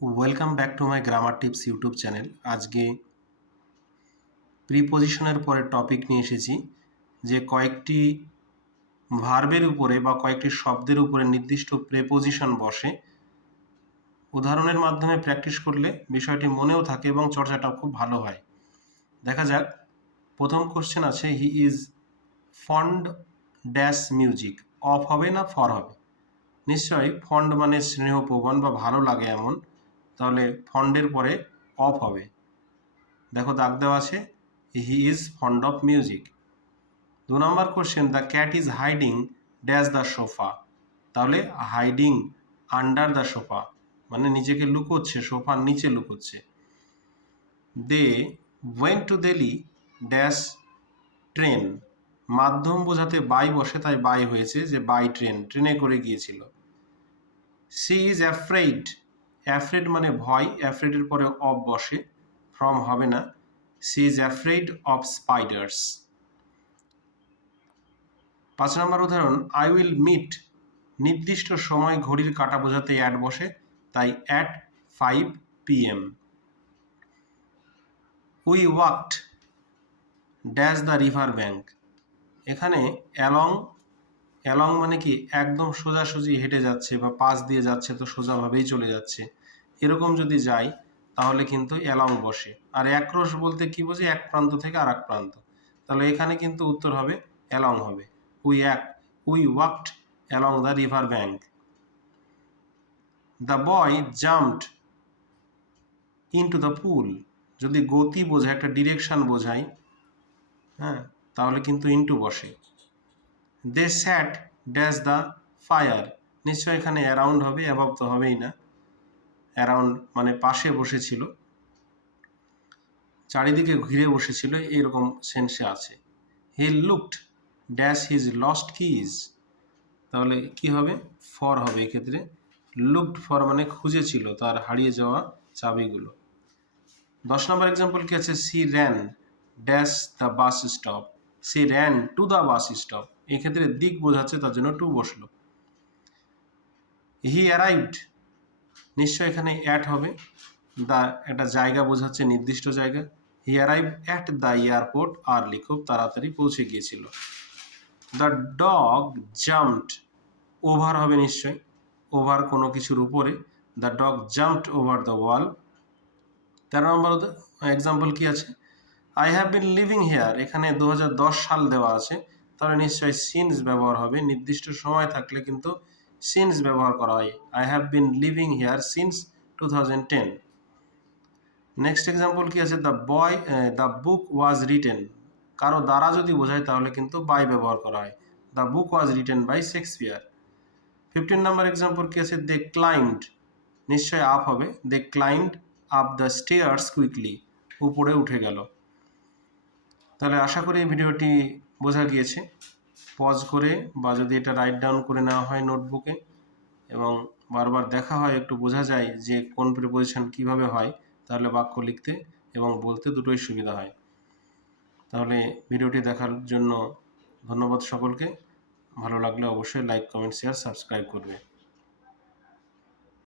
Welcome back to my grammar tips YouTube channel. আজকে প্রিপোজিশনের পরে topic নিয়ে এসেছি যে কয়েকটি ভার্বের উপরে বা কয়েকটি শব্দের উপরে নির্দিষ্ট প্রেপোজিশন বসে। উদাহরণের মাধ্যমে প্র্যাকটিস করলে বিষয়টি মনেও থাকে এবং চর্চাটাও খুব ভালো হয়। দেখা যাক, প্রথম কোশ্চেন আছে, he is fond dash music. Of হবে না ফর হবে? নিশ্চয়ই ফন্ড মানে স্নেহপ্রবণ বা ভালো লাগে এমন, তাহলে ফন্ডের পরে অফ হবে। দেখো দাগ দেওয়া আছে, he is fond of music. 2 নম্বর question, the cat is hiding dash the sofa. তাহলে হাইডিং আন্ডার দ্য সোফা মানে নিজেকে লুকোচ্ছে, সোফার নিচে লুকোচ্ছে। They went to Delhi dash train. মাধ্যম বোঝাতে বাই বসে, তাই বাই হয়েছে, যে বাই ট্রেন, ট্রেনে করে গিয়েছিল। C is afraid. অ্যাফ্রেড মানে ভয়, অ্যাফ্রেডের পরে অফ বসে, ফ্রম হবে না। She is afraid of spiders. 5 number উদাহরণ, আই উইল মিট। নির্দিষ্ট সময় ঘড়ির কাঁটা বোঝাতে অ্যাট বসে, তাই at 5 PM। We walked dash the river bank. এখানে অ্যালং, অ্যালং মানে কি একদম সোজাসুজি হেঁটে যাচ্ছে বা পাশ দিয়ে যাচ্ছে, তো সোজাভাবেই চলে যাচ্ছে, এরকম যদি যাই তাহলে কিন্তু অ্যালং বসে। আর অ্যাক্রস বলতে কি বোঝে, এক প্রান্ত থেকে আর এক প্রান্ত, তাহলে এখানে কিন্তু উত্তর হবে অ্যালং হবে। We walked along the river bank. The boy jumped into the pool. যদি গতি বোঝায়, একটা ডিরেকশন বোঝায়, হ্যাঁ, তাহলে কিন্তু ইনটু বসে। দে স্যাট ড্যাশ দ্য ফায়ার। নিশ্চয় এখানে অ্যারাউন্ড হবে, অ্যাবভ তো হবেই না। অ্যারাউন্ড মানে পাশে বসেছিল, চারিদিকে ঘিরে বসেছিল, এরকম সেন্সে আছে। He looked dash his lost keys. তাহলে কি হবে, ফর হবে এক্ষেত্রে। লুকড ফর মানে খুঁজেছিল তার হারিয়ে যাওয়া চাবিগুলো। 10 নম্বর এক্সাম্পল কি আছে, she ran dash the bus stop. She ran to the bus stop, এক্ষেত্রে দিক বোঝাচ্ছে, তার জন্য টু বসলো। হি অ্যারাইভড, নিশ্চয় এখানে অ্যাট হবে, দ্য একটা জায়গা বোঝাচ্ছে, নির্দিষ্ট জায়গা। হি arrive at the airport early, খুব তাড়াতাড়ি পৌঁছে গিয়েছিল। দ্য ডগ জাম্পড, ওভার হবে নিশ্চয়, ওভার কোনো কিছুর উপরে। The dog jumped over the wall. 13 number example কি আছে, I have been living here. এখানে 2010 সাল দেওয়া আছে, তাহলে নিশ্চয়ই সিন্স ব্যবহার হবে। নির্দিষ্ট সময় থাকলে কিন্তু সিন্স ব্যবহার করা হয়। I have been living here since 2010। Next example কি আছে, দ্য বুক ওয়াজ রিটেন। কারো দ্বারা যদি বোঝায় তাহলে কিন্তু বাই ব্যবহার করা হয়। The book was written by Shakespeare. 15 নম্বর এক্সাম্পল কি আছে, দে ক্লাইম্বড, নিশ্চয় আপ হবে। They climbed up the stairs quickly, উপরে উঠে গেল। তাহলে আশা করি ভিডিওটি বোঝা গিয়েছে। পজ করে বা যদি এটা রাইট ডাউন করে নেওয়া হয় নোটবুকে এবং বারবার দেখা হয়, একটু বোঝা যায় যে কোন প্রিপোজিশন কিভাবে হয়, তাহলে বাক্য লিখতে এবং বলতে দুটোই সুবিধা হয়। তাহলে ভিডিওটি দেখার জন্য ধন্যবাদ সকলকে। ভালো লাগলে অবশ্যই লাইক, কমেন্ট, শেয়ার, সাবস্ক্রাইব করবে।